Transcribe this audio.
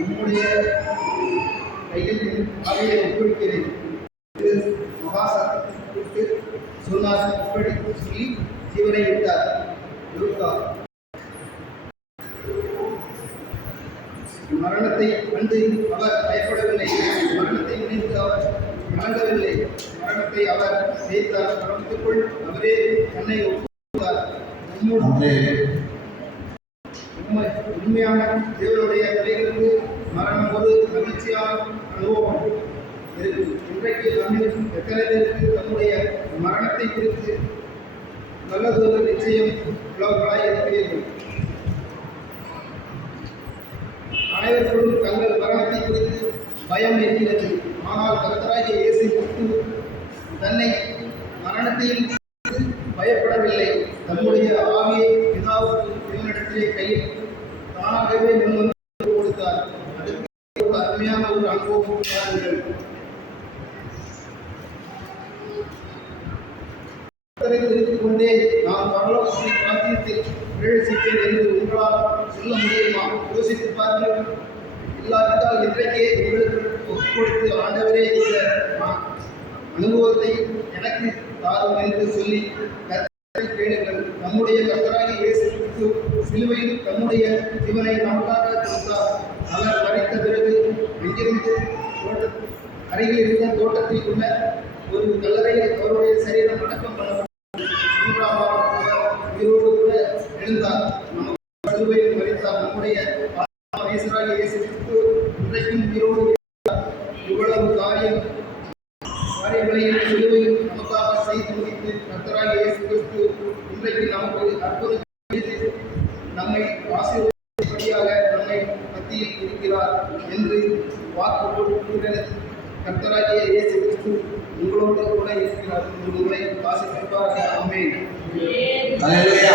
உம்முடைய கையில் அவையை ஒப்புவிக்கிறேன் மகாசத்திற்கு சொன்னார். இப்படி சொல்லி ஜீவனை விட்டார். மரணத்தை கண்டு அவர் பயப்படவில்லை, மரணத்தை நினைத்து அவர் கலங்கவில்லை. மரணத்தை அவர் ஜெயித்தார். மரணத்துக்குள் அவரே தன்னை ஒப்புவித்தார். உண்மையான தேவனுடைய பிள்ளைகளுக்கு மரணம் ஒரு மகிழ்ச்சியான அனுபவம் இருக்கு. இன்றைக்கு நம்மில் எத்தனை பேருக்கு தம்முடைய மரணத்தை குறித்து நல்லதொரு நிச்சயம் உள்ளவர்களாய் இருக்கிறீர்கள்? அனைவருக்கும் தங்கள் மரணத்தை குறித்து பயம் இருக்கிறது. ஆனால் கர்த்தராகிய இயேசு கிறிஸ்து தன்னை மரணத்தில் பயப்படவில்லை. தன்னுடைய ஆவியை பிதாவுக்கு தேவனிடத்திலே கையில் தானாகவே முன்வந்து கொடுத்தார். அதுக்கு ஒரு அருமையான ஒரு அனுபவம் பாருங்கள். தெரிவித்துக் கொண்டே நான் பரலோகத்தின் ராஜ்யத்தில் பிரவேசிப்பேன் என்று உங்களால் சொல்ல முடியுமா? யோசித்து பாருங்கள். இல்லாவிட்டால் இன்றைக்கே உங்களுக்கு ஒப்புக் கொடுத்து ஆண்டவரே இந்த அனுபவத்தை எனக்கு தாரும் என்று சொல்லி கர்த்தரை கேளுங்கள். நம்முடைய கர்த்தராகிய இயேசு கிறிஸ்து சிலுவையில் தம்முடைய ஜீவனை நமக்காக கொடுத்தார். அவர் மரித்த பிறகு எங்கிருந்து அருகில் இருந்த தோட்டத்தில் உள்ள ஒரு கல்லறையில் அவருடைய சரீரம் அடக்கம் பண்ணப்பட்டது. உயிரோடு கூட எழுந்தார். நமக்கு சிலுவையில் மரித்தார். நம்முடைய இயேசுராகிய இயேசு கிறிஸ்து இன்றைக்கும் உயிரோடு இவ்வளவு காரியங்களையும் சிலுவையில் நமக்காக செய்து முடித்து கர்த்தராகிய இயேசு கிறிஸ்து இன்றைக்கு நமக்கு அற்புதம் செய்து நம்மை ஆசீர்வதிப்படியாக நம்மை மத்தியில் இருக்கிறார் என்று வாக்கு கொடுக்கிற கர்த்தராகிய இயேசு கிறிஸ்து உங்களோடு கூட இருக்கிறார். உங்களை ஆசீர்வதிப்பாராக. ஆமென். ஹல்லேலூயா.